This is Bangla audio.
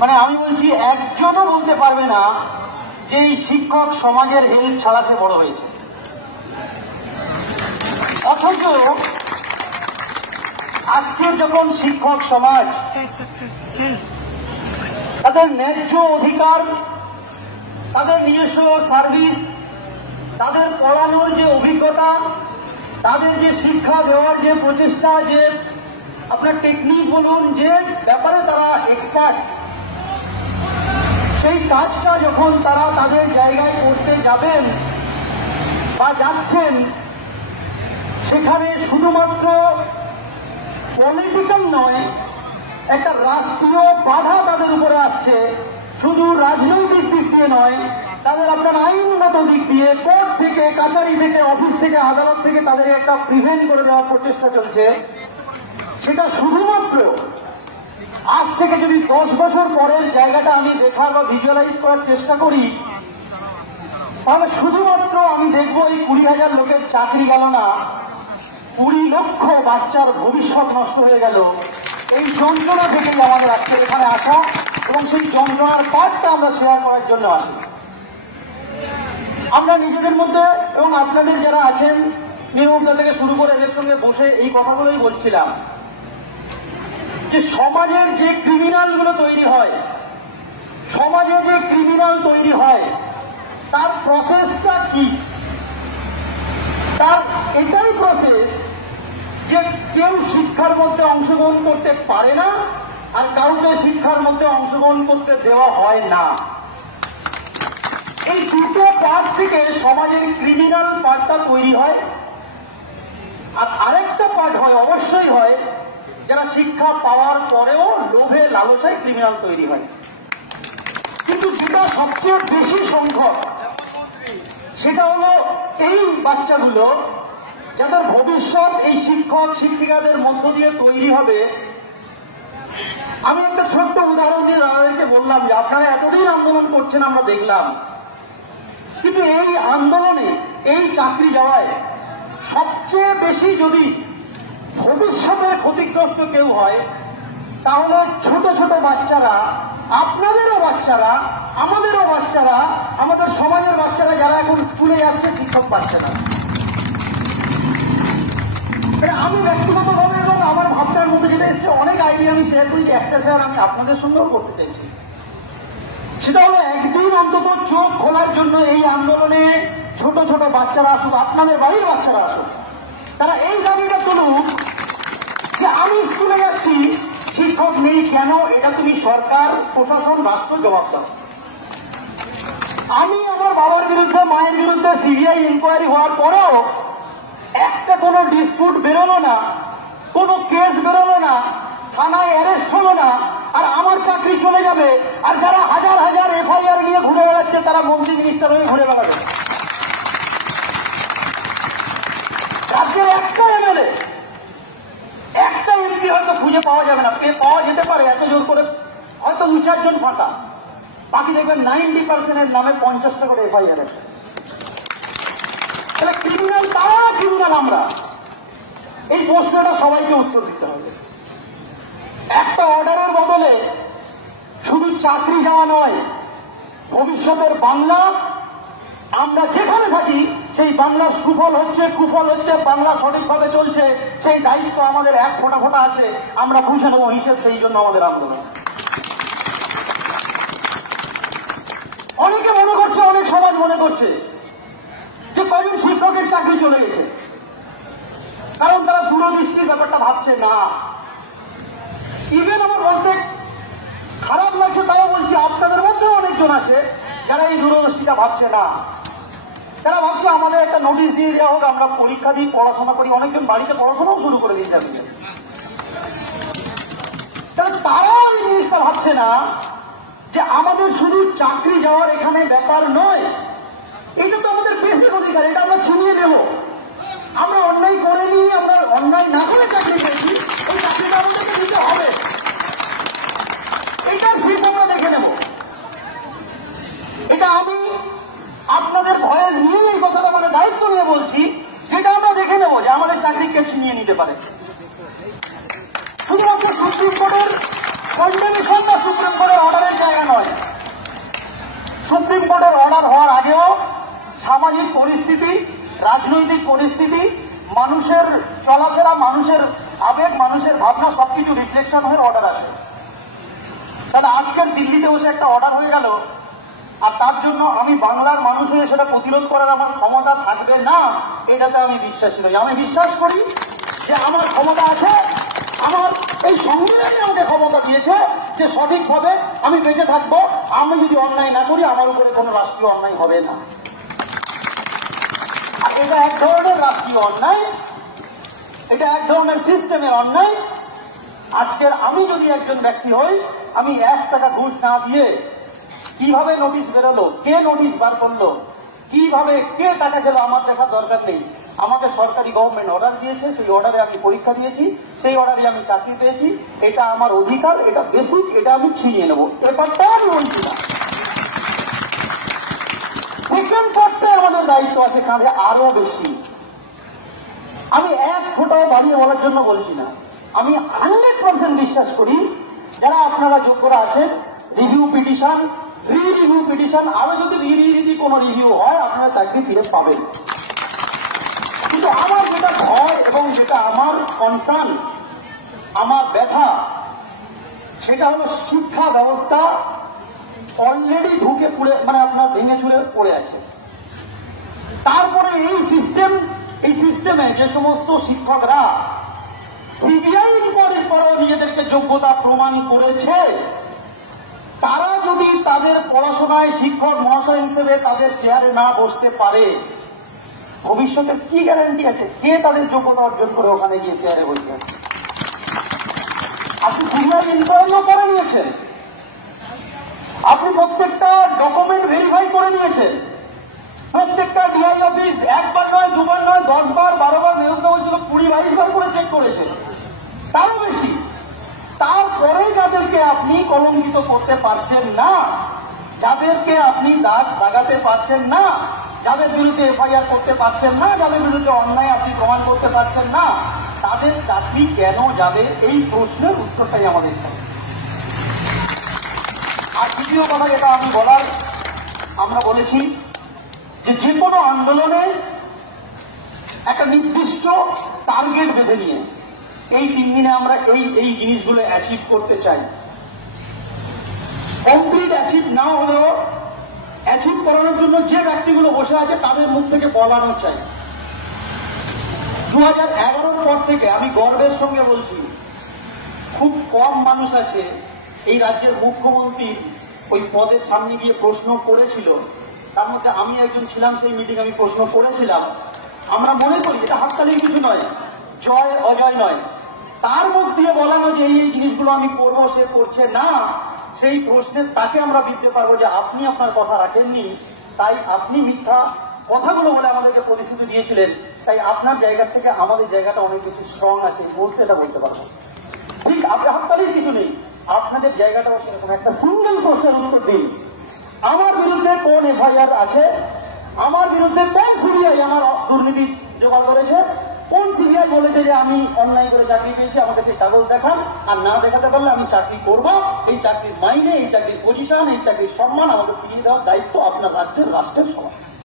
মানে আমি বলছি একজনও বলতে পারবে না যে এই শিক্ষক সমাজের হেল্প ছাড়া সে বড় হয়েছে। অথচ আজকে যখন শিক্ষক সমাজ তাদের ন্যায্য অধিকার, তাদের নিজস্ব সার্ভিস, তাদের পড়ানোর যে অভিজ্ঞতা, তাদের যে শিক্ষা দেওয়ার যে প্রচেষ্টা, যে আপনার টেকনিক বলুন, যে ব্যাপারে তারা এক্সপার্ট, সেই কাজটা যখন তারা তাদের জায়গায় করতে যাবেন বা যাচ্ছেন, সেখানে শুধুমাত্র পলিটিক্যাল নয়, একটা রাষ্ট্রীয় বাধা তাদের উপরে আসছে। শুধু রাজনৈতিক দিক দিয়ে নয়, তাদের আপনার আইনগত দিক দিয়ে কোর্ট থেকে, কাছারি থেকে, অফিস থেকে, আদালত থেকে তাদের একটা প্রিভেন্ট করে দেওয়ার প্রচেষ্টা চলছে। সেটা শুধুমাত্র আজ থেকে যদি 10 বছর পরের জায়গাটা আমি দেখার বা ভিজুয়ালাইজ করার চেষ্টা করি, তাহলে শুধুমাত্র আমি দেখবো এই 20,000 লোকের চাকরি গেল না, 20 লক্ষ বাচ্চার ভবিষ্যৎ নষ্ট হয়ে গেল। এই যন্ত্রণা থেকেই আমাদের আজকে এখানে আসা, এবং সেই যন্ত্রণার পাঠটা আমরা শেয়ার করার জন্য আসি। আমরা নিজেদের মধ্যে এবং আপনাদের যারা আছেন, নির্মুক্তা থেকে শুরু করে এদের সঙ্গে বসে এই কথাগুলোই বলছিলাম যে সমাজের যে ক্রিমিনাল গুলো তৈরি হয়, সমাজে যে ক্রিমিনাল তৈরি হয়, তার প্রসেসটা কি? তার এটাই প্রসেস যে কেউ শিক্ষার মধ্যে অংশগ্রহণ করতে পারে না, আর কাউকে শিক্ষার মধ্যে অংশগ্রহণ করতে দেওয়া হয় না। এই দুটো পার্ট থেকে সমাজের ক্রিমিনাল পার্টটা তৈরি হয়। আর আরেকটা পার্ট হয়, অবশ্যই হয়, যারা শিক্ষা পাওয়ার পরেও লোভে লালসায় ক্রিমিনাল তৈরি হয়। কিন্তু যেটা সবচেয়ে বেশি সংখ্যক, সেটা হলো এই বাচ্চাগুলো যাদের ভবিষ্যৎ এই শিক্ষক শিক্ষিকাদের মধ্য দিয়ে তৈরি হবে। আমি একটা ছোট্ট উদাহরণ দিয়ে দাদাদেরকে বললাম যে আপনারা এতদিন আন্দোলন করছেন, আমরা দেখলাম, কিন্তু এই আন্দোলনে, এই চাকরি যাওয়ায় সবচেয়ে বেশি যদি ভবিষ্যতের ক্ষতিগ্রস্ত কেউ হয়, তাহলে ছোট ছোট বাচ্চারা, আপনাদেরও বাচ্চারা, আমাদেরও বাচ্চারা, আমাদের সমাজের বাচ্চারা যারা এখন স্কুলে যাচ্ছে, শিক্ষক বাচ্চারা। আমি ব্যক্তিগতভাবে এবং আমার ভাবনার মধ্যে যেটা এসছে, অনেক আইডিয়া আমি শেয়ার করি, একটা শেয়ার আমি আপনাদের সঙ্গেও করতে চাইছি। সেটা হলো একদিন অন্তত চোখ খোলার জন্য এই আন্দোলনে ছোট ছোট বাচ্চারা আসুক, আপনাদের বাড়ির বাচ্চারা আসুক, তারা এই দাবিটা তুলুক যে আমি স্কুলে যাচ্ছি, শিক্ষক নেই কেন? এটা তুমি সরকার, প্রশাসন, রাষ্ট্র জবাব দাও। আমি আমার বাবার বিরুদ্ধে, মায়ের বিরুদ্ধে সিবিআই ইনকোয়ারি হওয়ার পরেও একটা কোনো ডিসপিউট বেরোলো না, কোনো কেস বেরোলো না, থানায় অ্যারেস্ট হলো না, আর আমার চাকরি চলে যাবে। আর যারা হাজার হাজার এফআইআর নিয়ে ঘুরে বেড়াচ্ছে, তারা মন্ত্রী মিনিস্টার হয়ে ঘুরে বেড়াবে। রাজ্যের একটা এমএলএ, একটা এমপি হয়তো খুঁজে পাওয়া যাবে না, পাওয়া যেতে পারে এত জোর করে, হয়তো 2-4 জন ফাঁকা, বাকি দেখবেন 90% নামে 50টা করে এফআইআর আছে। তাহলে ক্রিমিনাল তারা, ক্রিমিনাল আমরা? এই প্রশ্নটা সবাইকে উত্তর দিতে হবে। একটা অর্ডারের বদলে শুধু চাকরি যাওয়া নয়, ভবিষ্যতের বাংলা, আমরা যেখানে থাকি সেই বাংলার সুফল হচ্ছে, কুফল হচ্ছে, বাংলা সঠিকভাবে চলছে, সেই দায়িত্ব আমাদের এক ফোঁটা ফোঁটা আছে, আমরা বুঝে নেব হিসেব। সেই জন্য আমাদের আন্দোলন। অনেকে মনে করছে, অনেক সমাজ মনে করছে যে কজন শিক্ষকের চাকরি চলে গেছে, কারণ তারা দূরদৃষ্টির ব্যাপারটা ভাবছে না। ইভেন আমার বলতে খারাপ লাগছে, তাও বলছি আপনাদের মধ্যেও অনেকজন আছে যারা এই দূরদৃষ্টিটা ভাবছে না। তারা ভাবছে আমাদের একটা নোটিশ দিয়ে দেওয়া হোক, আমরা পরীক্ষা দিই, পড়াশোনা করি। অনেকজন বাড়িতে পড়াশোনাও শুরু করে দিন যাবে। তাহলে তারাও এই জিনিসটা ভাবছে না যে আমাদের শুধু চাকরি যাওয়ার এখানে ব্যাপার নয়, এটা তো আমাদের বেসিক অধিকার, এটা আমরা ছিনিয়ে দেব। আমরা অন্যায় করিনি, আমরা অন্যায় না করে চাকরি পেয়েছি, এই চাকরিটা আমাদেরকে দিতে হবে। এটার শেষ আমরা দেখে নেব। এটা আমি আপনাদের ভয়ে নিয়ে এই কথাটা মানে দায়িত্ব নিয়ে বলছি, যেটা আমরা দেখে নেব যে আমাদের চাকরি কে ছিনিয়ে নিতে পারে। শুধুমাত্র সুপ্রিম কোর্টের কন্ডেমেশন বা সুপ্রিম কোর্টের অর্ডারের মানুষের আবেগ, মানুষের ভাবনা সবকিছু রিফ্লেকশন হয়ে অর্ডার আসে। তাহলে আজকের দিল্লিতে বসে একটা অর্ডার হয়ে গেল, আর তার জন্য আমি বাংলার মানুষ হয়ে সেটা প্রতিরোধ করার আমার ক্ষমতা থাকবে না, এটাতে আমি বিশ্বাসী নই। আমি বিশ্বাস করি যে আমার ক্ষমতা আছে, আমার এই সংবিধানই আমাকে ক্ষমতা দিয়েছে যে সঠিকভাবে আমি বেঁচে থাকবো। আমি যদি অন্যায় না করি, আমার উপরে কোনো রাষ্ট্রীয় অন্যায় হবে না। আর এটা এক ধরনের রাষ্ট্রীয় অন্যায়, এটা এক ধরনের সিস্টেমের অন্যায়। আজকের আমি যদি একজন ব্যক্তি হই, আমি 1 টাকা ঘুষ না দিয়ে কিভাবে নোটিশ বেরোলো, কে নোটিশ বার করলো, কিভাবে কে টাকা গেল, আমার দেখার দরকার নেই। আমাকে সরকারি গভর্নমেন্ট অর্ডার দিয়েছে, সেই অর্ডারে আমি পরীক্ষা দিয়েছি, সেই অর্ডারে আমি চাকরি পেয়েছি। এটা আমার অধিকার, এটা বেসিক, এটা আমি ছিনিয়ে নেবো। ব্যাপারটা আমি বলছি না। সেকেন্ড পার্টটা আমাদের দায়িত্ব আছে কাঁধে আরো বেশি। আমি 1 ফোঁটাও বাড়িয়ে বলার জন্য বলছি না। আমি 100% বিশ্বাস করি যারা আপনারা যোগ্যরা আছেন, রিভিউ পিটিশন, রিভিউ পিটিশন, আরো যদি কোনো রিভিউ হয়, আপনারা চাকরি ফিরে পাবেন। কিন্তু আমার যেটা ভয় এবং যেটা আমার কনসার্ন, আমার ব্যথা, সেটা হলো শিক্ষা ব্যবস্থা অলরেডি ঢুকে পুড়ে, মানে আপনার ভেঙে চুরে পড়ে আছে। তারপরে এই সিস্টেমে যে সমস্ত শিক্ষকরা সিবিআই রিপোর্টের পরেও নিজেদেরকে যোগ্যতা প্রমাণ করেছে, তারা যদি তাদের পড়াশোনায় শিক্ষক মহাশয় হিসেবে তাদের চেয়ারে না বসতে পারে, ভবিষ্যতে কি গ্যারান্টি আছে কে তাদের যোগ্যতা অর্জন করে ওখানে গিয়ে চেয়ারে বসবে? আপনি সিবিআই ইনকোয়ারিও করে নিয়েছেন, আপনি প্রত্যেকটা ডকুমেন্ট ভেরিফাই করে নিয়েছেন, প্রত্যেকটা ডিআই অফিস 1 বার নয়, 2 বার নয়, 10 বার, 12 বার, বিরুদ্ধে হয়েছিল 20-22 বার করে চেক করেছে, তারও বেশি। তারপরে যাদেরকে আপনি কলঙ্কিত করতে পারছেন না, যাদেরকে আপনি দাগ লাগাতে পারছেন না, যাদের বিরুদ্ধে এফআইআর করতে পারছেন না, যাদের বিরুদ্ধে অন্যায় আপনি প্রমাণ করতে পারছেন না, তাদের চাকরি কেন যাবে? এই প্রশ্নের উত্তরটাই আমাদের চাই। আর দ্বিতীয় কথা যেটা আমি বলার, আমরা বলেছি যে কোনো আন্দোলনে একটা নির্দিষ্ট টার্গেট বেঁধে নিয়ে এই 3 দিনে আমরা এই জিনিসগুলো অ্যাচিভ করতে চাই। কমপ্লিট অ্যাচিভ না হলেও অ্যাচিভ করানোর জন্য যে ব্যক্তিগুলো বসে আছে তাদের মুখ থেকে বলানো চাই। 2011 পর থেকে আমি গর্বের সঙ্গে বলছি, খুব কম মানুষ আছে এই রাজ্যের মুখ্যমন্ত্রী ওই পদের সামনে গিয়ে প্রশ্ন করেছিল, তার মধ্যে আমি একজন ছিলাম। সেই মিটিং আমি প্রশ্ন করেছিলাম। আমরা মনে করি এটা হাততালির কিছু নয়, জয় অজয় নয়, তার মধ্যে বলানো যে এই জিনিসগুলো আমি করবো, সে করছে না, সেই প্রশ্নের তাকে আমরা দিতে পারবো যে আপনি আপনার কথা রাখেননি, তাই আপনি মিথ্যা কথাগুলো বলে আমাদেরকে প্রতিশ্রুতি দিয়েছিলেন, তাই আপনার জায়গা থেকে আমাদের জায়গাটা অনেক বেশি স্ট্রং আছে, বলতে এটা বলতে পারবো। ঠিক, আপনি হাততালির কিছু নেই, আপনাদের জায়গাটাও সেরকম। একটা সিঙ্গেল প্রশ্নের উত্তর দিন, আমার বিরুদ্ধে কোন এফআইআর আছে, আমার বিরুদ্ধে কোন সিবিআই আমার দুর্নীতি জোগাড় করেছে, কোন সিবিআই বলেছে যে আমি অন্যায় করে চাকরি পেয়েছি, আমাকে সেই কাগজ দেখান, আর না দেখাতে পারলে আমি চাকরি করব। এই চাকরির মাইনে, এই চাকরির পজিশন, এই চাকরির সম্মান আমাকে ফিরিয়ে দেওয়ার দায়িত্ব আপনার রাষ্ট্রের সবার।